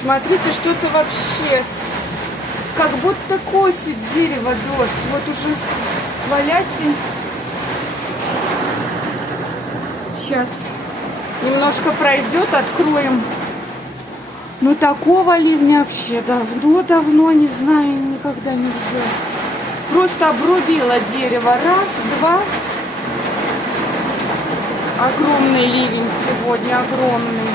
Смотрите, что-то вообще, как будто косит дерево дождь. Вот уже валяйте. Сейчас немножко пройдет, откроем. Ну такого ливня вообще давно, не знаю, никогда не видела. Просто обрубило дерево. Раз, два. Огромный ливень сегодня, огромный.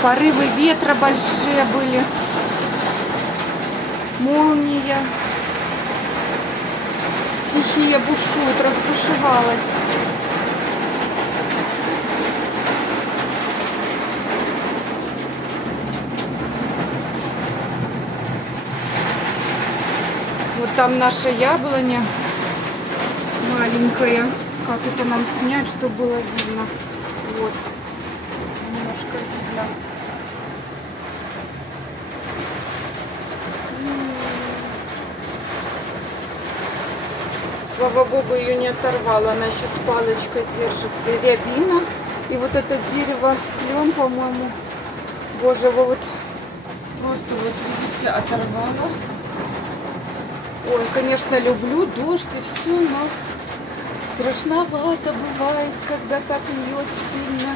Порывы ветра большие были. Молния. Стихия бушует, разбушевалась. Вот там наша яблоня маленькая. Как это нам снять, чтобы было видно? Вот. Немножко видно. Слава богу, ее не оторвала. Она еще с палочкой держится. И рябина. И вот это дерево, клен, по-моему. Боже, его вот просто вот, видите, оторвала. Ой, конечно, люблю дождь и все, но страшновато бывает, когда так льет сильно.